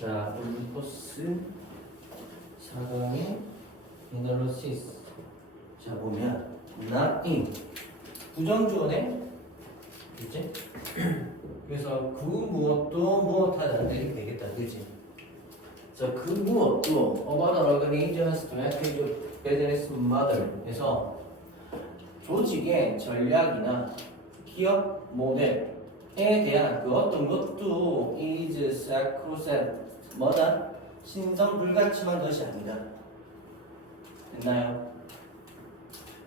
자, 올림포스 4강의 이널로시스. 자, 보면 nothing 부정주어네, 그치? 그래서 그 무엇도 무엇하다 이렇게 되겠다, 그치? 자, 그 무엇도 about an organization's strategy of business model 에서 조직의 전략이나 기업 모델에 대한 그 어떤 것도 is sacrosanct 뭐다? 신성불가침한 것이 아니다. 됐나요?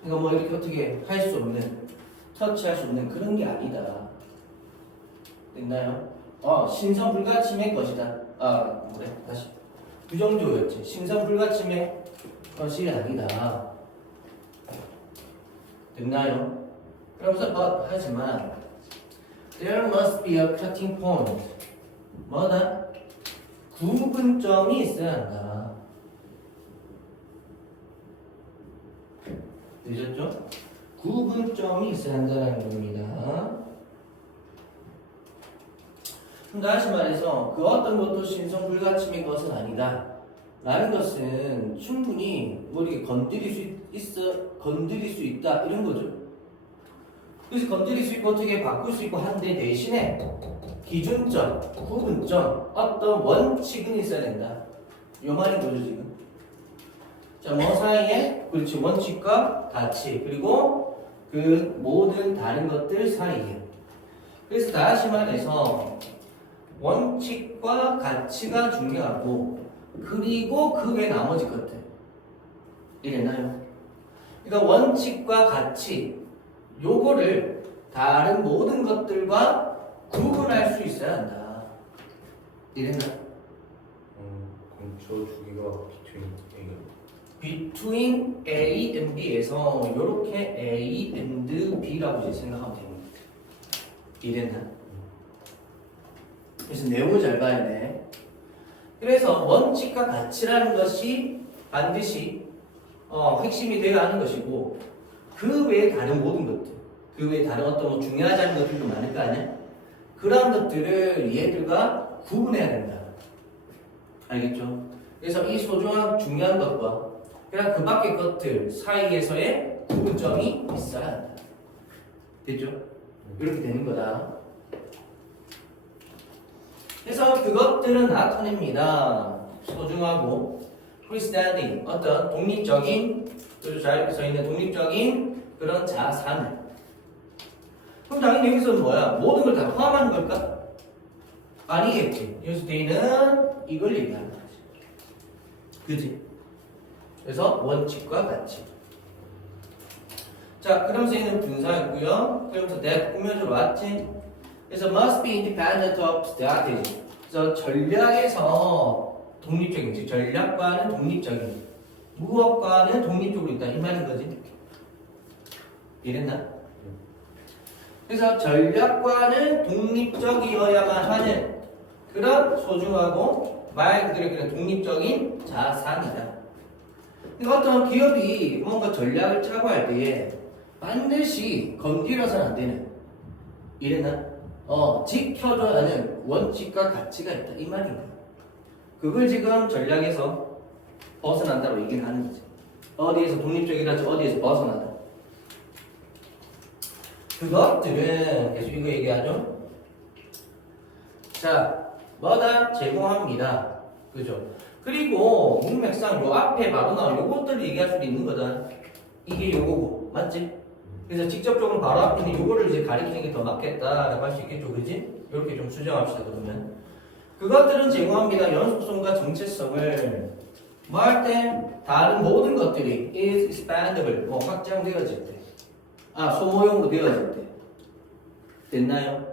이거 뭐 이렇게 어떻게 할 수 없는, 터치할 수 없는 그런 게 아니다. 됐나요? 신성불가침의 것이다. 그래, 다시 부정조였지. 신성불가침의 것이 아니다. 됐나요? 그러면서 하지만 there must be a cutting point. 뭐다? 구분점이 있어야 한다. 되셨죠? 구분점이 있어야 한다는 겁니다. 그럼 다시 말해서 그 어떤 것도 신성불가침인 것은 아니다 라는 것은 충분히 뭐 이렇게 건드릴 수 있다 이런 거죠. 그래서 건드릴 수 있고 어떻게 바꿀 수 있고 한데 대신에 기준점, 구분점, 어떤 원칙은 있어야 된다. 요 말인 거죠 지금. 자, 뭐 사이에? 그렇지, 원칙과 가치, 그리고 그 모든 다른 것들 사이에. 그래서 다시 말해서 원칙과 가치가 중요하고, 그리고 그 외 나머지 것들 이랬나요? 그러니까 원칙과 가치 요거를 다른 모든 것들과 구분할 수 있어야 한다. 이랬나? 그럼 저 주기가 between A and B에서 이렇게 A and B라고 이제 생각하면 됩니다. 이랬나? 그래서 내용을 잘 봐야 돼. 그래서 원칙과 가치라는 것이 반드시 핵심이 되어야 하는 것이고, 그 외에 다른 모든 것들, 그 외에 다른 어떤 뭐 중요하지 않은 것들도 많을 거 아니야? 그런 것들을 얘들과 구분해야 된다. 알겠죠? 그래서 이 소중한 중요한 것과 그냥 그 밖의 것들 사이에서의 구분점이 있어야 한다. 됐죠? 이렇게 되는 거다. 그래서 그것들은 나타냅니다. 소중하고 freestanding, 어떤 독립적인, 또 잘 써있는 독립적인 그런 자산을. 그럼 당연히 여기서 뭐야? 모든 걸 다 포함하는 걸까? 아니겠지. 여기서 D는 이걸 얘기하는 거지. 그지? 그래서 원칙과 가치. 자, 그러면서 얘는 분사였고요. 그러면서 내가 꾸며줘 왔지? 그래서 must be independent of strategy. 그래서 전략에서 독립적인, 즉 전략과는 독립적인, 무엇과는 독립적으로 있다 이 말인 거지. 이랬나? 그래서 전략과는 독립적이어야만 하는 그런 소중하고 말 그대로 그냥 독립적인 자산이다. 그러니까 어떤 기업이 뭔가 전략을 짜고 할 때에 반드시 건드려서는 안 되는, 이랬나? 지켜줘야 하는 원칙과 가치가 있다 이 말인 거야. 그걸 지금 전략에서 벗어난다고 얘기를 하는 거지. 어디에서 독립적이라지 어디에서 벗어나다. 그것들은 계속 이거 얘기하죠. 자, 뭐다? 제공합니다. 그죠? 그리고 문맥상 요 앞에 바로 나온 요것들을 얘기할 수도 있는 거다. 이게 요거고, 맞지? 그래서 직접적으로 바로 앞에 있는 요거를 이제 가리키는 게 더 맞겠다라고 할 수 있겠죠, 그지? 이렇게 좀 수정합시다, 그러면. 그것들은 제공합니다. 연속성과 정체성을 뭐 할 때? 다른 모든 것들이 is expandable, 뭐 확장되어질 때. 소모용으로 되어질 때. 됐나요?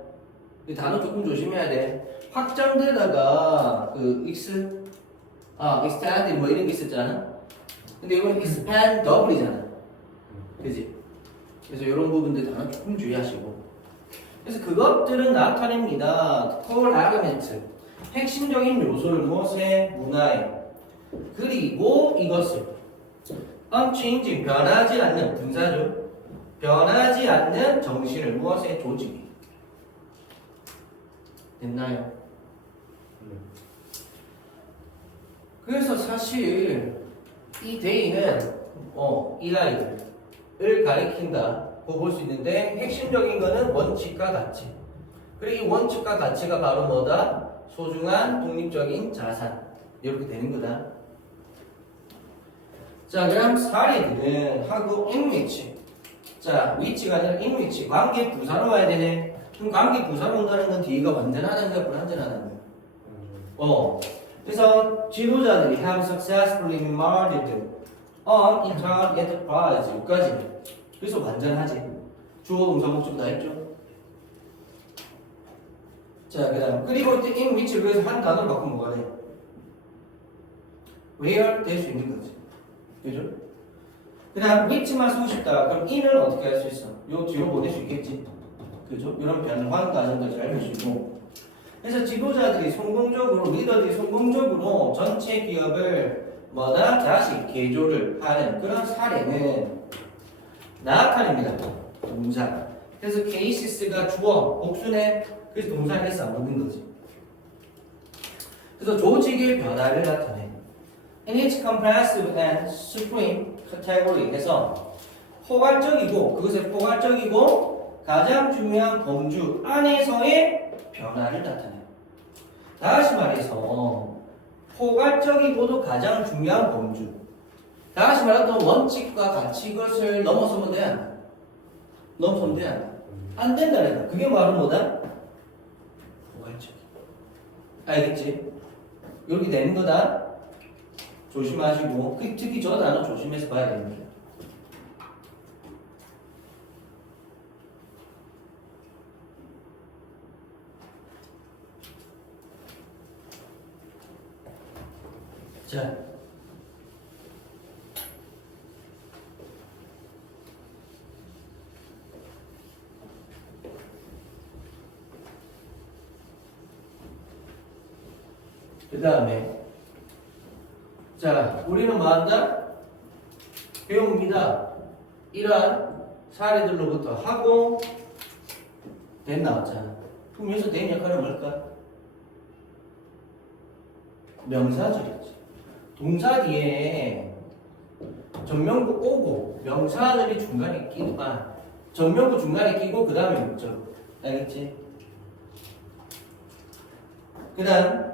이 단어 조금 조심해야 돼. 확장되다가 그 expand 뭐 이런 게 있었잖아. 근데 이건 expandable이잖아. 그지? 그래서 이런 부분들 단어 조금 주의하시고. 그래서 그것들은 나타냅니다. core element. 핵심적인 요소를 무엇에? 문화에. 그리고 이것을 unchanging, 변하지 않는 분사죠. 변하지 않는 정신을 무엇에? 조직이. 됐나요? 사실 이 데이는 이 아이들을 가리킨다고 볼 수 있는데 핵심적인 거는 원칙과 가치. 그리고 이 원칙과 가치가 바로 뭐다? 소중한 독립적인 자산. 이렇게 되는 거다. 자, 그럼 사례들은 하고 in which. 자, which가 아니라 in which. 관계 부사로 와야 되네. 그럼 관계 부사로 온다는 건 뒤가 완전하다는 거야, 불완전하다는 거야? 그래서 지도자들이 have successfully marched on internal enterprise. 여기까지. 그래서 완전하지. 주어, 동사, 목적 다 했죠. 자, 그 다음. 그리고 in which. 그래서 한 단어를 바꾸면 뭐가 돼? where 될 수 있는 거지. 그죠? 그 다음 which만 쓰고 싶다. 그럼 in을 어떻게 할 수 있어? 요 뒤로 보낼 수 있겠지. 그죠? 이런 변환 과정까지 알고 있고. 그래서 지도자들이 성공적으로, 리더들이 성공적으로 전체 기업을 뭐다? 다시 개조를 하는 그런 사례는 나타냅니다. 동사. 그래서 cases가 주어, 복수네. 그래서 동사를 해서 안 오는 거지. 그래서 조직의 변화를 나타내. In its comprehensive and supreme category 해서 포괄적이고 그것의 포괄적이고 가장 중요한 범주 안에서의 변화를 나타내요. 다시 말해서 포괄적이고도 가장 중요한 범주. 다시 말해서 원칙과 가치 것을 넘어서면 돼. 넘어서면 돼. 안 된다니까. 그게 바로 뭐다? 포괄적. 알겠지? 이렇게 되는 거다. 조심하시고 특히 저 단어 조심해서 봐야 됩니다. 자, 그 다음에 자, 우리는 뭐 한다? 배웁니다. 이러한 사례들로부터 하고 된 나왔잖아. 그럼 여기서 된 역할은 뭘까? 명사절이지. 동사 뒤에 전명구 오고 명사절이 중간에 끼고 전명구 중간에 끼고 그 다음에 목적. 알겠지? 그 다음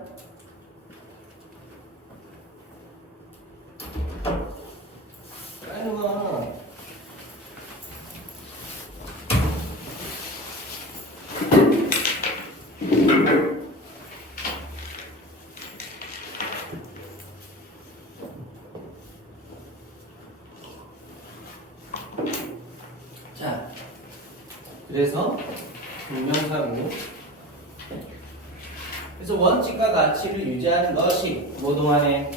자, 그래서 분명사고 그래서 원칙과 가치를 유지하는 것이 뭐 동안에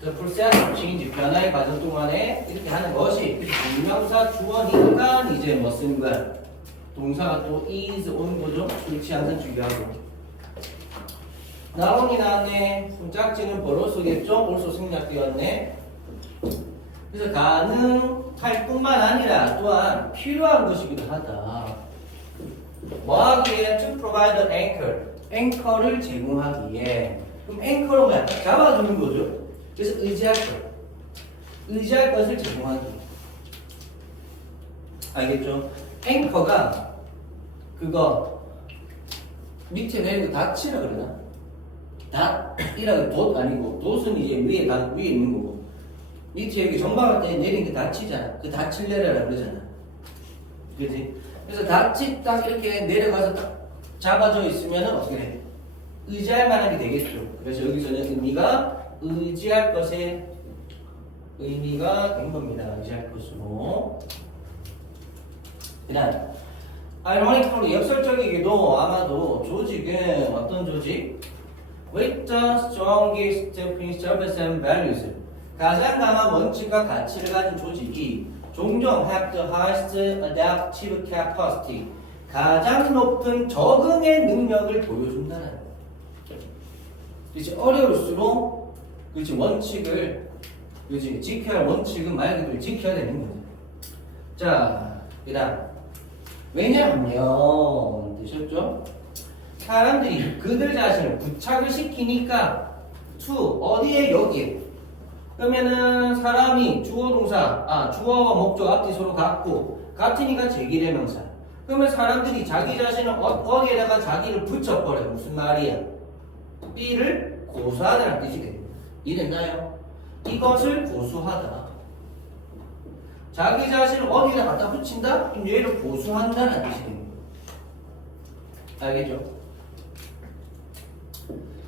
the process of change 변화의 과정 동안에 이렇게 하는 것이 분명사 주어니까 이제 뭐 쓰는 거야? 동사가 또 is 오는 거죠. 그렇지 항상 중요하고 나온이 나왔네. 짝지는 벌어서겠죠. 벌써 생략되었네. 그래서 가능할 뿐만 아니라 또한 필요한 것이기도 하다. 뭐 하기에 to provide an anchor. 앵커를 제공하기에. 그럼 앵커는 뭐야? 잡아주는 거죠. 그래서 의지할 것. 의지할 것을 제공하기. 알겠죠? 앵커가 그거 밑에 내린 거 닷이라 그러나? 닷이라고 돛 아니고 돛은 이제 위에 있는 거고 밑에 이렇게 전방할 때 내린 게 닷이잖아. 그 닷을 내려라 그러잖아. 그렇지? 그래서 닷이 딱 이렇게 내려가서 딱 잡아져 있으면 어떻게 돼? 의지할 만하게 되겠죠. 그래서 여기서는 의미가 의지할 것의 의미가 된 겁니다. 의지할 것으로. 그 다음 ironically 역설적이게도 아마도 조직은 어떤 조직? With the strongest principles and values 가장 강한 원칙과 가치를 가진 조직이 종종 have the highest adaptive capacity 가장 높은 적응의 능력을 보여준다는 거예요. 그렇지 어려울수록 그렇지 원칙을 그렇지 지켜야 할 원칙은 말 그대로 지켜야 되는 거죠. 자, 그다음 왜냐하면 되셨죠? 사람들이 그들 자신을 부착을 시키니까 to 어디에 여기에. 그러면은 사람이 주어 동사 주어와 목적 앞뒤 서로 같으니까 제기대명사. 그러면 사람들이 자기 자신을 어디에다가 자기를 붙여버려. 무슨 말이야? B를 고수하다는 뜻이 됩니다. 이해됐나요? 이것을 고수하다. 자기 자신을 어디에다 갖다 붙인다? 그럼 얘를 고수한다는 뜻이 됩니다. 알겠죠?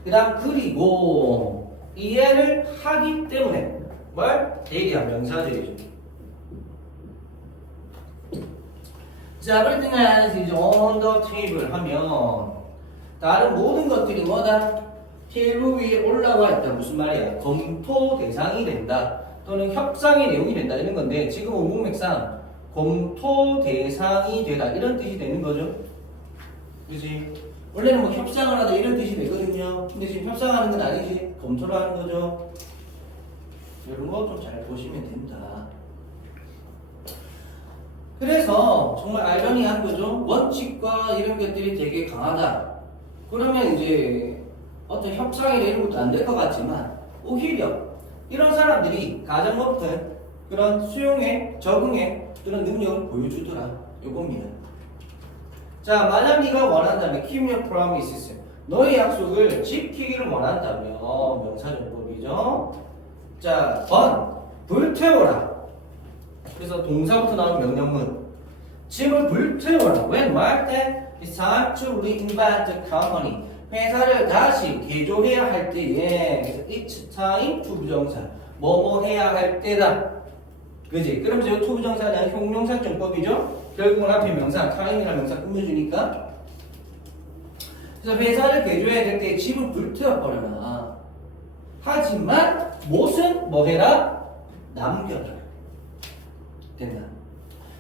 그 다음 그리고 이해를 하기 때문에 뭘? 대리한 명사들이죠. 자, everything else is on the table 하면 다른 모든 것들이 뭐다? 테이블 위에 올라와 있다. 무슨 말이야? 검토 대상이 된다. 또는 협상의 내용이 된다. 이런 건데 지금 원문맥상 검토 대상이 되다. 이런 뜻이 되는 거죠. 그치? 원래는 뭐 협상을 하다 이런 뜻이 되거든요. 근데 지금 협상하는 건 아니지. 검토를 하는 거죠. 이런 거 좀 잘 보시면 된다. 그래서 정말 아이러니한 거죠. 원칙과 이런 것들이 되게 강하다. 그러면 이제 어떤 협상이나 이런 것도 안 될 것 같지만 오히려 이런 사람들이 가장 높은 그런 수용에 적응에 그런 능력을 보여주더라. 요겁니다. 자, 만약 네가 원한다면 keep your promises. 너의 약속을 지키기를 원한다면 명사정법이죠. 자, 불태워라. 그래서 동사부터 나오는 명령문. 집을 불태워라. When 뭐할 때? It's time to reinvent the company. 회사를 다시 개조해야 할 때에 그래서 it's time to 부정사. 뭐뭐 해야 할 때다. 그지? 그러면서 이 to 부정사는 형용사정법이죠. 결국은 앞에 명사, time이라는 명사 꾸며주니까. 그래서 회사를 개조해야 될 때 집을 불태워버려라. 하지만 못은 뭐 해라? 남겨라. 된다.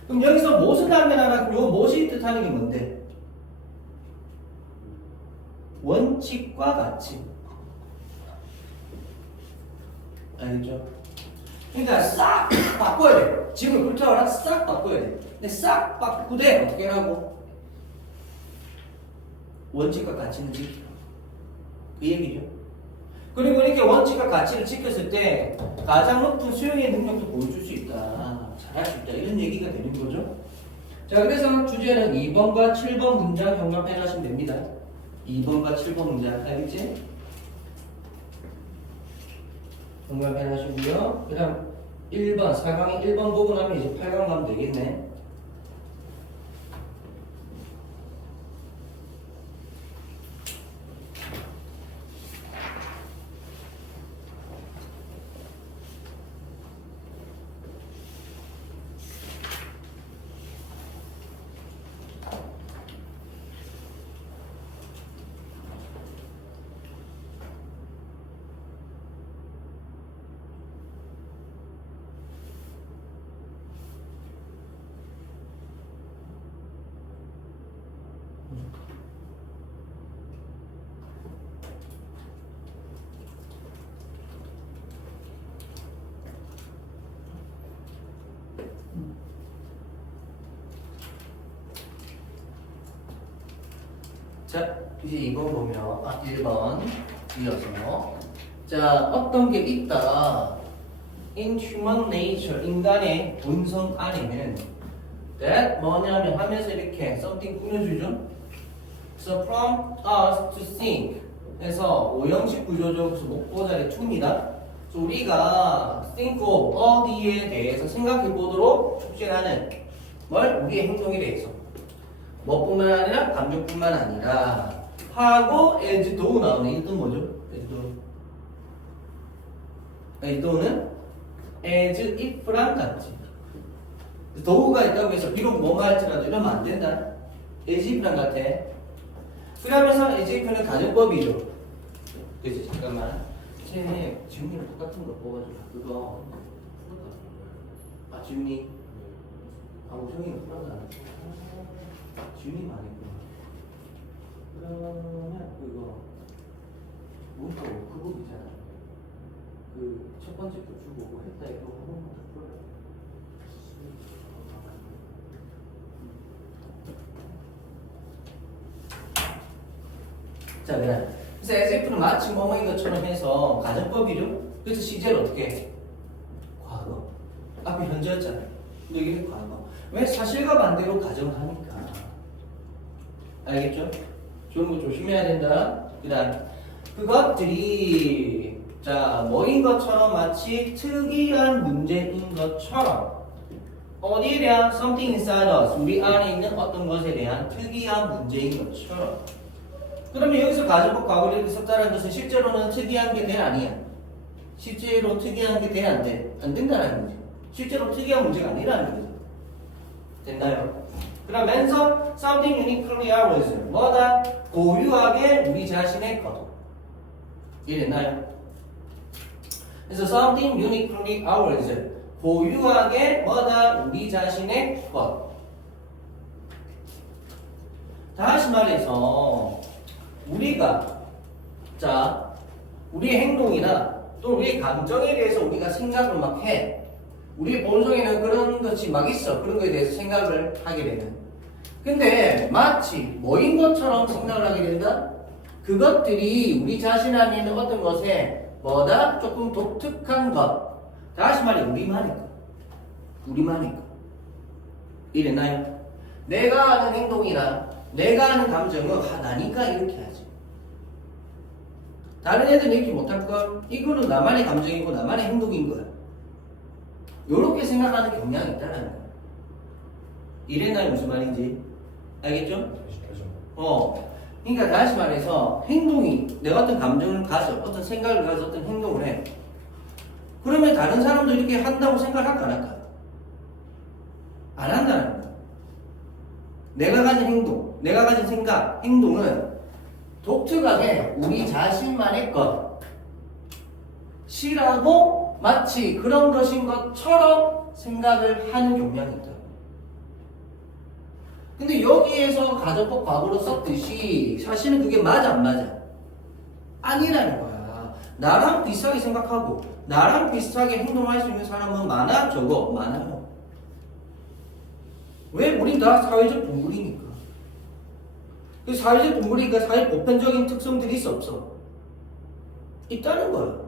그럼 여기서 못을 남겨놔라. 요 못이 뜻하는 게 뭔데? 원칙과 같이. 알겠죠? 그러니까 싹 바꿔야 돼. 집을 불태워라. 싹 바꿔야 돼. 근데 싹 바꾸되 어떻게 하라고? 원칙과 가치는 지키라. 그 얘기죠. 그리고 이렇게 원칙과 가치를 지켰을 때 가장 높은 수용의 능력도 보여줄 수 있다. 잘할 수 있다. 이런 얘기가 되는 거죠. 자, 그래서 주제는 2번과 7번 문장 경합해 하시면 됩니다. 2번과 7번 문장 알겠지? 경합해 하시고요. 그 다음 1번, 4강이 1번 보고 나면 이제 8강 가면 되겠네. 자, 이제 2번 보면 1번 이어서 자, 어떤 게 있다. In human nature, 인간의 본성 안에는 that 뭐냐면 하면서 이렇게 something 꾸며주죠. So from us to think 해서 오형식 구조죠. 그래서 목보자의 to입니다. 그래서 우리가 think of 어디에 대해서 생각해 보도록 촉진하는 뭘? 우리의 행동에 대해서 뭐뿐만 아니라 감정뿐만 아니라 하고 as though 나오네. 이 뜻 뭐죠? as though. as though는 as if랑 같지. though가 있다고 해서 비록 뭐가 할지라도 이러면 안 된다. as if랑 같아. 그러면서 as if는 가정법이죠. 그치? 잠깐만. 쟤네 지훈이랑 똑같은 거 뽑아줘라. 그거 지훈이 우정이가 풀어놔. 지훈이 많이 했구나. 그러면 그거 문법 그 부분 있잖아. 그 첫 번째 거 주고 뭐 했다 이거 한 번만 더 풀어. 자, 그래. 그래서 as if는 마치 뭐뭐인 것처럼 해서 가정법이죠. 그래서 시제를 어떻게 해? 과거. 앞에 현재였잖아요. 근데 여기는 과거. 왜? 사실과 반대로 가정하니까. 알겠죠? 좋은 거 조심해야 된다. 그 다음 그것들이 자 뭐인 것처럼 마치 특이한 문제인 것처럼 어디에 대한 something inside us 우리 안에 있는 어떤 것에 대한 특이한 문제인 것처럼. 그러면 여기서 가정법 과거를 이렇게 썼다는 것은 실제로는 특이한 게 돼 아니야? 실제로 특이한 게 돼 안 돼? 안 된다는 거지. 실제로 특이한 문제가 아니라는 거죠. 됐나요? 그러면서 something uniquely ours 뭐다? 고유하게 우리 자신의 것. 이해됐나요? 그래서 something uniquely ours 고유하게 뭐다? 우리 자신의 것. 다시 말해서 우리가 자 우리의 행동이나 또 우리의 감정에 대해서 우리가 생각을 막 해. 우리의 본성에는 그런 것이 막 있어. 그런 것에 대해서 생각을 하게 되는. 근데 마치 뭐인 것처럼 생각을 하게 된다? 그것들이 우리 자신 안에 있는 어떤 것에 뭐다? 조금 독특한 것. 다시 말해 우리만의 것. 우리만의 것. 이랬나요? 내가 하는 행동이나 내가 하는 감정은 나니까 이렇게 하지. 다른 애들은 이렇게 못할 걸. 이거는 나만의 감정이고 나만의 행동인 거야. 요렇게 생각하는 경향이 있다는 거야. 이랬나요? 무슨 말인지 알겠죠? 그러니까 다시 말해서 행동이 내가 어떤 감정을 가져, 어떤 생각을 가져, 어떤 행동을 해. 그러면 다른 사람도 이렇게 한다고 생각할까 안 할까? 안 한다는 거야. 내가 가진 행동, 내가 가진 생각, 행동은 독특하게 우리 자신만의 것이라고 마치 그런 것인 것처럼 생각을 하는 경향이 있다. 근데 여기에서 가정법 과거로 썼듯이 사실은 그게 맞아 안 맞아? 아니라는 거야. 나랑 비슷하게 생각하고 나랑 비슷하게 행동할 수 있는 사람은 많아? 적어? 많아요. 왜? 우린 다 사회적 동물이니까. 그 사회적 동물이니까 사회 보편적인 특성들이 있어 없어? 있다는 거야.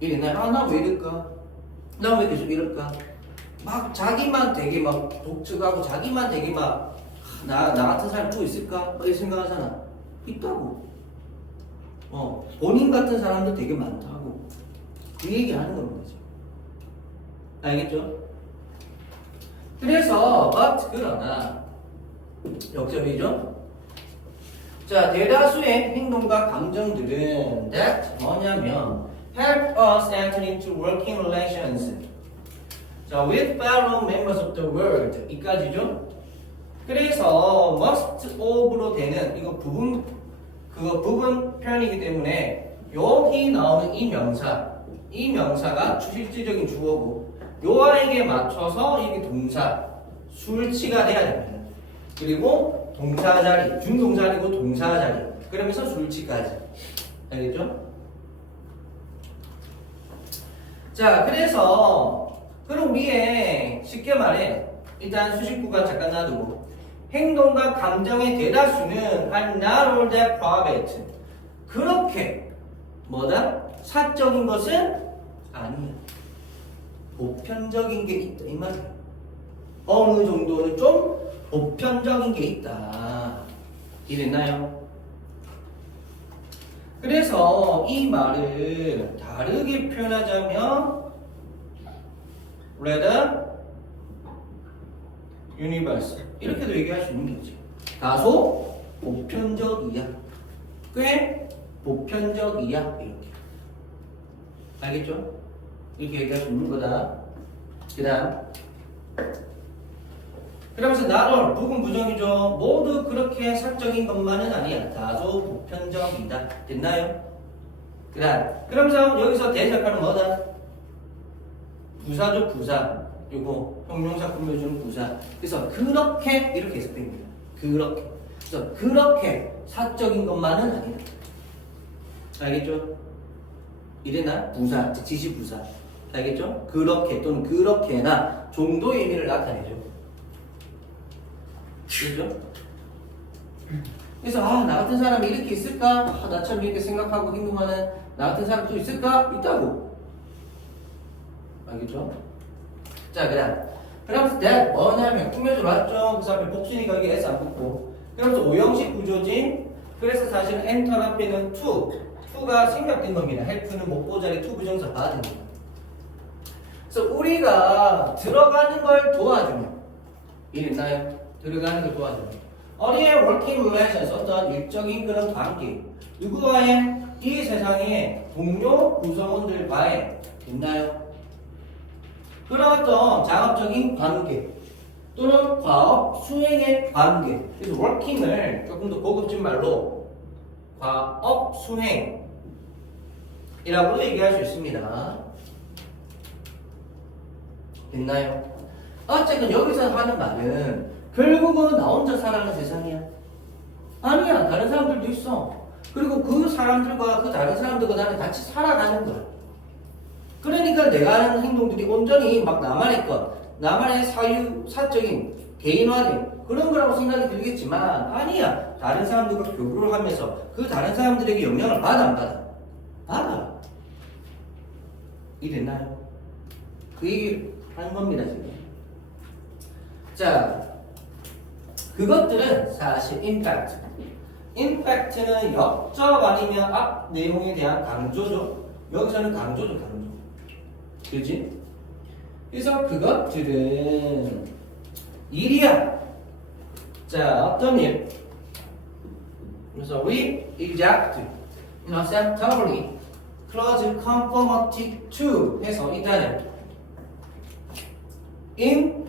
이래 나 왜 이럴까? 나 왜 계속 이럴까? 막 자기만 되게 막 독특하고 자기만 되게 막 나 같은 사람 또 있을까? 이렇게 생각하잖아. 있다고. 본인 같은 사람도 되게 많다고. 그 얘기하는 거는 거지. 알겠죠? 그래서 그러나 역점이죠. 자, 대다수의 행동과 감정들은 that 뭐냐면 help us enter into working relations. 자, with fellow members of the world 이까지죠. 그래서 must of로 되는 이거 부분 표현이기 때문에 여기 나오는 이 명사가 실질적인 주어고 요아에게 맞춰서 이게 동사 술치가 돼야 됩니다. 그리고 동사 자리, 준동사리고 동사 자리. 그러면서 술치까지. 알겠죠? 자, 그래서 그럼 우리의 쉽게 말해 일단 수식 구간 잠깐 놔두고 행동과 감정의 대다수는 are not all that private. 그렇게 뭐다? 사적인 것은 아니야. 보편적인 게 있다 이 말이야. 어느 정도는 좀 보편적인 게 있다. 이랬나요? 그래서 이 말을 다르게 표현하자면 rather universal 이렇게도 얘기할 수 있는 거지. 다소 보편적이야. 꽤 보편적이야. 이렇게. 알겠죠? 이렇게 얘기할 수 있는 거다. 그 다음 그러면서 나를 부분 부정이죠. 모두 그렇게 사적인 것만은 아니야. 다소 보편적이다. 됐나요? 그 다음 그러면서 여기서 대적하는 뭐다? 부사죠. 부사. 요거 형용사 꾸며주는 부사. 그래서 그렇게 이렇게 해석됩니다. 그렇게. 그래서 그렇게 사적인 것만은 아니다. 알겠죠? 이래나 부사, 지시 부사. 알겠죠? 그렇게 또는 그렇게나 정도의 의미를 나타내죠. 그렇죠? 그래서 나 같은 사람이 이렇게 있을까? 나처럼 이렇게 생각하고 행동하는 나 같은 사람 또 있을까? 있다고. 알겠죠? 자, 그러면서 that 뭐냐면 꾸며져 왔죠. 그 앞에 복수니까 여기 S 안 붙고. 그러면서 오형식 구조지. 그래서 사실은 엔터 앞에는 to가 생략된 겁니다. help는 목보자리 to 부정사 받습니다. 그래서 우리가 들어가는 걸 도와주면 이랬나요? 들어가는 걸 도와주면 어디에 working relations 어떤 일적인 그런 관계 누구와의 이 세상의 동료 구성원들과의 있나요? 그런 어떤 작업적인 관계 또는 과업 수행의 관계 그래서 working을 조금 더 고급진 말로 과업 수행이라고도 얘기할 수 있습니다. 됐나요? 어쨌든 여기서 하는 말은 결국은 나 혼자 살아가는 세상이야. 아니야. 다른 사람들도 있어. 그리고 그 사람들과 그 다른 사람들과 나는 같이 살아가는 거야. 그러니까 내가 하는 행동들이 온전히 막 나만의 것, 나만의 사적인 개인화된 그런 거라고 생각이 들겠지만 아니야. 다른 사람들과 교류를 하면서 그 다른 사람들에게 영향을 받아 안 받아? 받아. 이랬나요? 그 얘기를 하는 겁니다 지금. 자, 그것들은 사실 임팩트는 역적 아니면 앞 내용에 대한 강조죠. 여기서는 강조죠, 강조. 그지? 그래서 그것들은 일이야. 자, 어떤 일? 그래서 we exact, acceptably, close conformity to 해서 일단은 in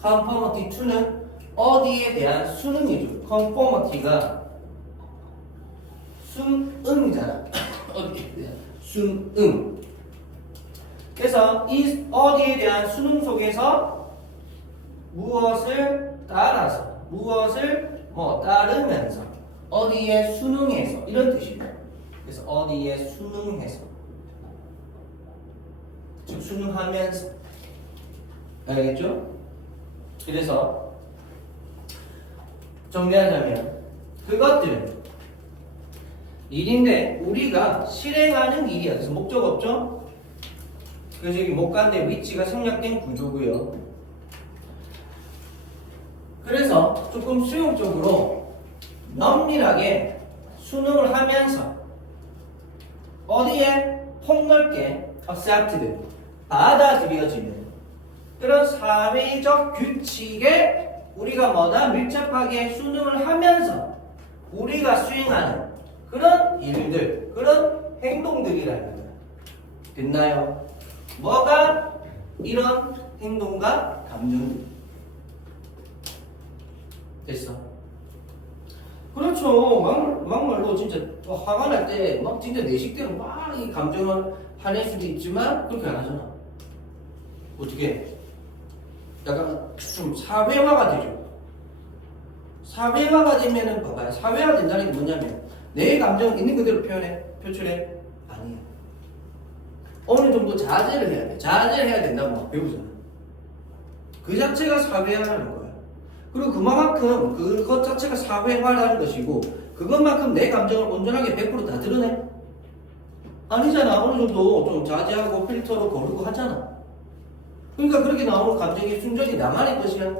conformity to는 어디에 대한 수능이죠. conformity가 순응이잖아. 어디에 대한 순응. 그래서 이 어디에 대한 수능 속에서 무엇을 따라서 무엇을 따르면서 어디에 순응해서 이런 뜻이에요. 그래서 어디에 순응해서 즉 순응하면서 알겠죠? 그래서 정리하자면 그것들은 일인데 우리가 실행하는 일이야. 그래서 목적 없죠? 그래서 여기 목간대 위치가 생략된 구조고요. 그래서 조금 수용적으로 면밀하게 수능을 하면서 어디에 폭넓게 accepted 받아들여지는 그런 사회적 규칙에 우리가 밀접하게 수능을 하면서 우리가 수행하는 그런 일들, 그런 행동들이라는 거예요. 됐나요? 뭐가 이런 행동과 감정들? 됐어. 그렇죠. 막말로 진짜 화가 날 때 막 진짜 내 식대로 막 이 감정을 화낼 수도 있지만 그렇게 안 하잖아. 어떻게? 약간 좀 사회화가 되죠. 사회화가 되면은 봐봐요. 사회화 된다는 게 뭐냐면 내 감정을 있는 그대로 표출해? 아니에요. 어느 정도 자제를 해야 돼. 자제를 해야 된다고 막 배우잖아. 그 자체가 사회화라는 거야. 그리고 그만큼 그것 자체가 사회화라는 것이고 그것만큼 내 감정을 온전하게 100%다 드러내? 아니잖아. 어느 정도 좀 자제하고 필터로 거르고 하잖아. 그러니까 그렇게 나오는 감정이 순전히 나만의 것이야?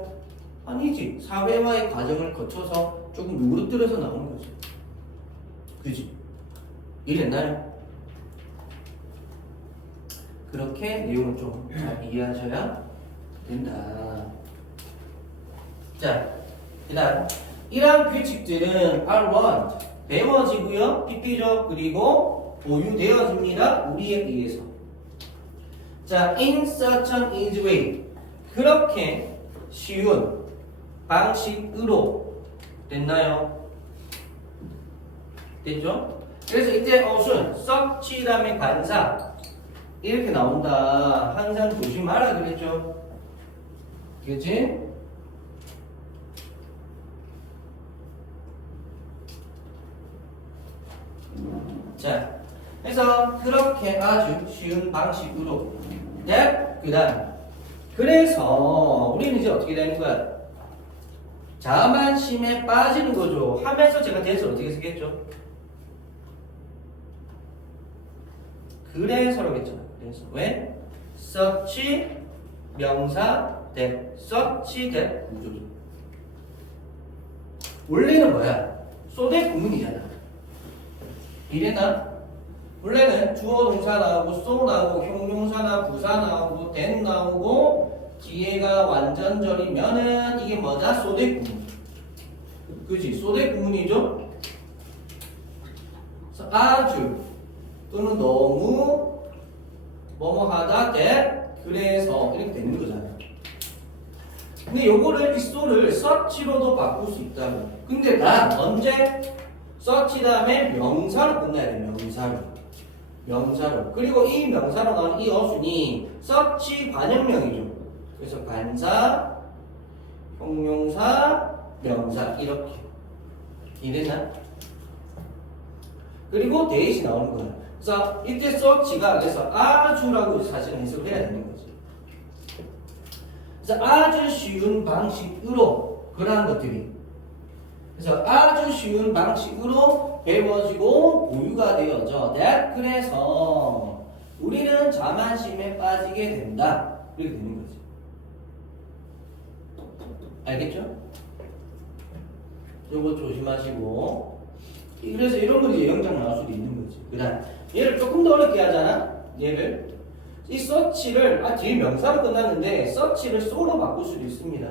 아니지. 사회화의 과정을 거쳐서 조금 누그러뜨려서 나오는 거지. 그지? 이랬나요? 그렇게 내용을 좀 잘 이해하셔야 된다. 자, 그 다음 이러한 규칙들은 R1 배워지고요. PP죠. 그리고 보유되어집니다. 우리에 의해서. 자, in such an easy way 그렇게 쉬운 방식으로 됐나요? 됐죠? 그래서 이때 어순 such 다음에 관사 이렇게 나온다. 항상 조심하라 그랬죠? 그치? 자, 그래서 그렇게 아주 쉬운 방식으로 네? 그 다음 그래서 우리는 이제 어떻게 되는 거야? 자만심에 빠지는 거죠. 하면서 제가 대해서 어떻게 쓰겠죠? 그래서라겠죠. 그래서 왜? such 명사 that such that 구조죠. 원래는 뭐야? so that 구문이잖아. 이랬나? 원래는 주어 동사 나오고 so 나오고 형용사나 부사 나오고 that 나오고 뒤에가 완전절이면은 이게 뭐다? so that 구문. 그지? so that 구문이죠? 아주 또는 너무 뭐뭐 하다 that 그래서 이렇게 되는 거잖아요. 근데 요거를 이 so를 such로도 바꿀 수 있다고. 근데 난 언제 such 다음에 명사로 끝나야 돼. 명사로. 그리고 이 명사로 나오는 이 어순이 such 관형명이죠. 그래서 관사, 형용사, 명사 이렇게 이랬나? 그리고 대시 나오는 거야. 그래서 이때 such가 그래서 아주라고 사실은 해석을 해야 되는 거지. 그래서 아주 쉬운 방식으로 그러한 것들이 그래서 아주 쉬운 방식으로 배워지고 보유가 되어져. that 그래서 우리는 자만심에 빠지게 된다. 이렇게 되는 거지. 알겠죠? 요거 조심하시고. 그래서 이런 거 이제 영장 나올 수도 있는 거지. 그다음 얘를 조금 더 어렵게 하잖아. 얘를 이 서치를 뒤에 명사로 끝났는데 서치를 so로 바꿀 수도 있습니다.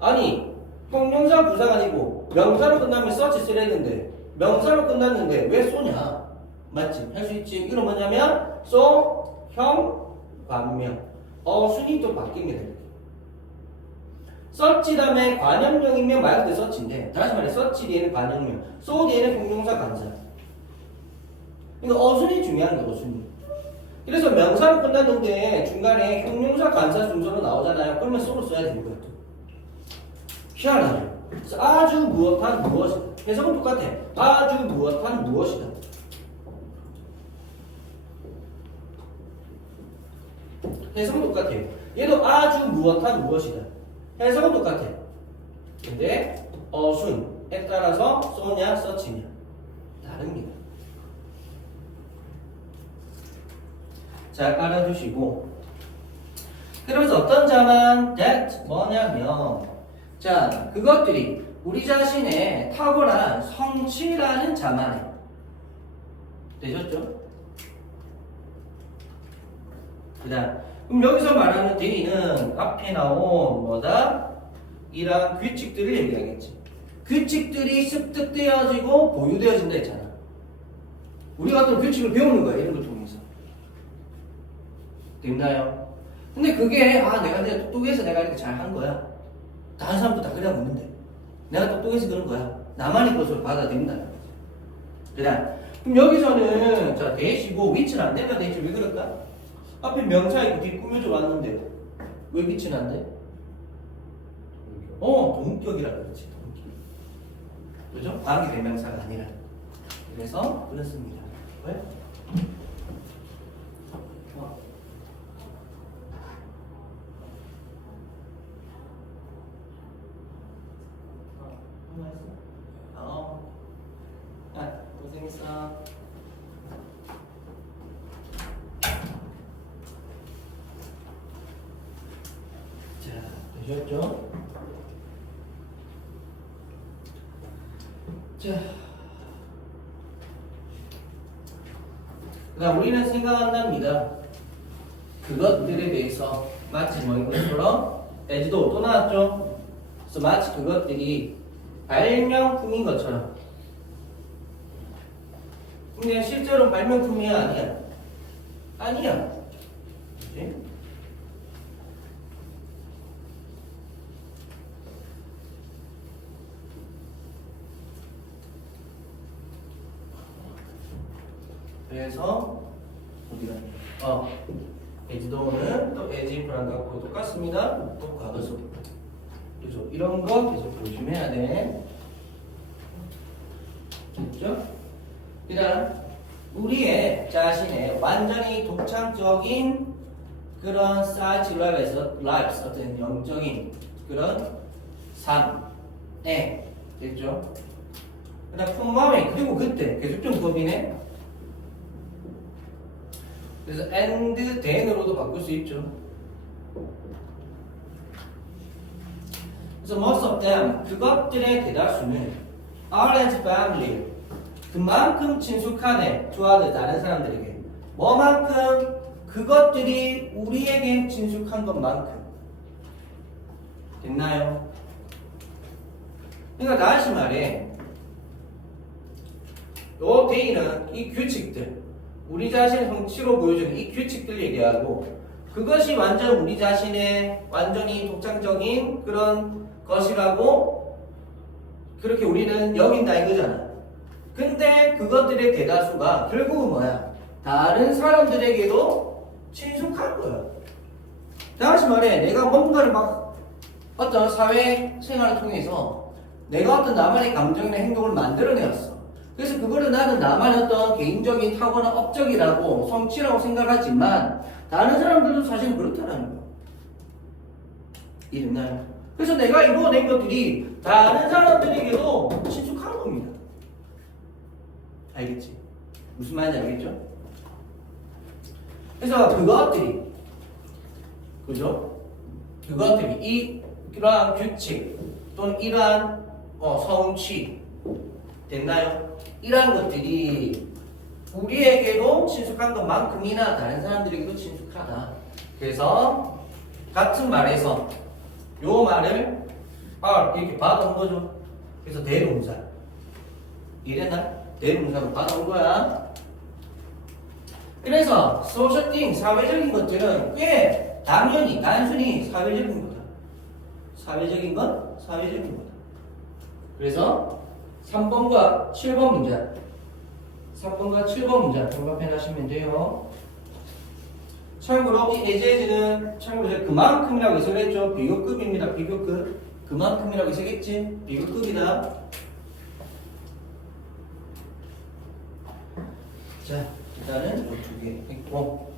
아니 형용사 부사가 아니고 명사로 끝나면 서치 쓰려 했는데 명사로 끝났는데 왜 so냐? 맞지? 할 수 있지. 이건 뭐냐면 so, 형, 관명 어순이 또 바뀝니다. 서치 다음에 관형명이면 말 그대로 서치인데 다시 말해 서치 뒤에는 관형명 so 뒤에는 형용사 관사. 그러니까 어순이 중요한 거야. 어순이. 그래서 명사로 끝났는데 중간에 형용사 관사 순서로 나오잖아요. 그러면 so로 써야 되는 거야. 희한하죠. 그래서 아주 무엇한 무엇이다. 해석은 똑같아. 아주 무엇한 무엇이다. 해석은 똑같아. 얘도 아주 무엇한 무엇이다. 해석은 똑같아. 근데 어순에 따라서 so냐 서치냐 다릅니다. 잘 알아두시고. 그러면서 어떤 자만 that 뭐냐면 자 그것들이 우리 자신의 탁월한 성취라는 자만에 되셨죠? 그다음 그럼 여기서 말하는 대리는 앞에 나온 뭐다? 이러한 규칙들을 얘기하겠지. 규칙들이 습득되어지고 보유되어진다 했잖아. 우리가 어떤 규칙을 배우는 거야. 이런 걸 통해서. 됐나요? 근데 그게 내가 똑똑해서 내가 이렇게 잘한 거야. 다른 사람도 다 그래하고 있는데 내가 똑똑해서 그런 거야. 나만의 것으로 받아들인다는 거지. 그럼 여기서는 자 대시고 위치는 안 되면 되지. 왜 그럴까? 앞에 명사 있고 뒤 꾸며져 왔는데 왜 위치는 안 돼? 동격이라 그러지. 동격. 그죠? 관계 대명사가 아니라. 그래서 그렇습니다. 왜? 고생했어. 자, 되셨죠? 자, 그다음 우리는 생각한답니다. 그것들에 대해서 마치 뭐인 것처럼 에지도 또 나왔죠? 그래서 마치 그것들이 발명품인 것처럼. 근데 실제로 발명품이야 아니야? 아니야. 그치? 그래서 어디가? 에지도는 또 에지프랑 갖고 똑같습니다. 또 과거속. 그죠? 이런 거 계속 조심해야 돼. 됐죠? 그 다음 우리의 자신의 완전히 독창적인 그런 사이즈 라이프에서 어떤 영적인 그런 삶 됐죠? 그 다음 콤마웨 그리고 그때 계속적 법이네. 그래서 and then으로도 바꿀 수 있죠. 그래서 most of them 그것들의 대다수는 are as family 그만큼 친숙하네 좋아하는 다른 사람들에게 뭐만큼 그것들이 우리에게 친숙한 것만큼 됐나요? 그러니까 다시 말해 요 데이는 이 규칙들 우리 자신의 성취로 보여주는 이 규칙들 얘기하고 그것이 완전 우리 자신의 완전히 독창적인 그런 것이라고 그렇게 우리는 여긴다 이거잖아. 근데 그것들의 대다수가 결국은 뭐야? 다른 사람들에게도 친숙한 거야. 다시 말해 내가 뭔가를 막 어떤 사회 생활을 통해서 내가 어떤 나만의 감정이나 행동을 만들어내었어. 그래서 그거를 나는 나만의 어떤 개인적인 타고난 업적이라고 성취라고 생각하지만 다른 사람들도 사실은 그렇다라는 거야. 이랬나요? 그래서 내가 이루어낸 것들이 다른 사람들에게도 친숙한 겁니다. 알겠지? 무슨 말인지 알겠죠? 그래서 그것들이 그죠? 그것들이 이러한 규칙 또는 이러한 성취 됐나요? 이러한 것들이 우리에게도 친숙한 것만큼이나 다른 사람들에게도 친숙하다. 그래서 같은 말에서 요 말을 이렇게 받아온 거죠. 그래서 대동사 이랬나? 대동사로 받아온 거야. 그래서 social thing 사회적인 것들은 꽤 당연히 단순히 사회적인 거다. 사회적인 건 사회적인 거다. 그래서 3번과 7번 문제 3번과 7번 문제 정답해 놔시면 돼요. 참고로 이 AJ는 참고로 제가 그만큼이라고 해석했죠. 비교급입니다. 비교급. 그만큼이라고 해석했지. 비교급이다. 자, 일단은 이 두 개 했고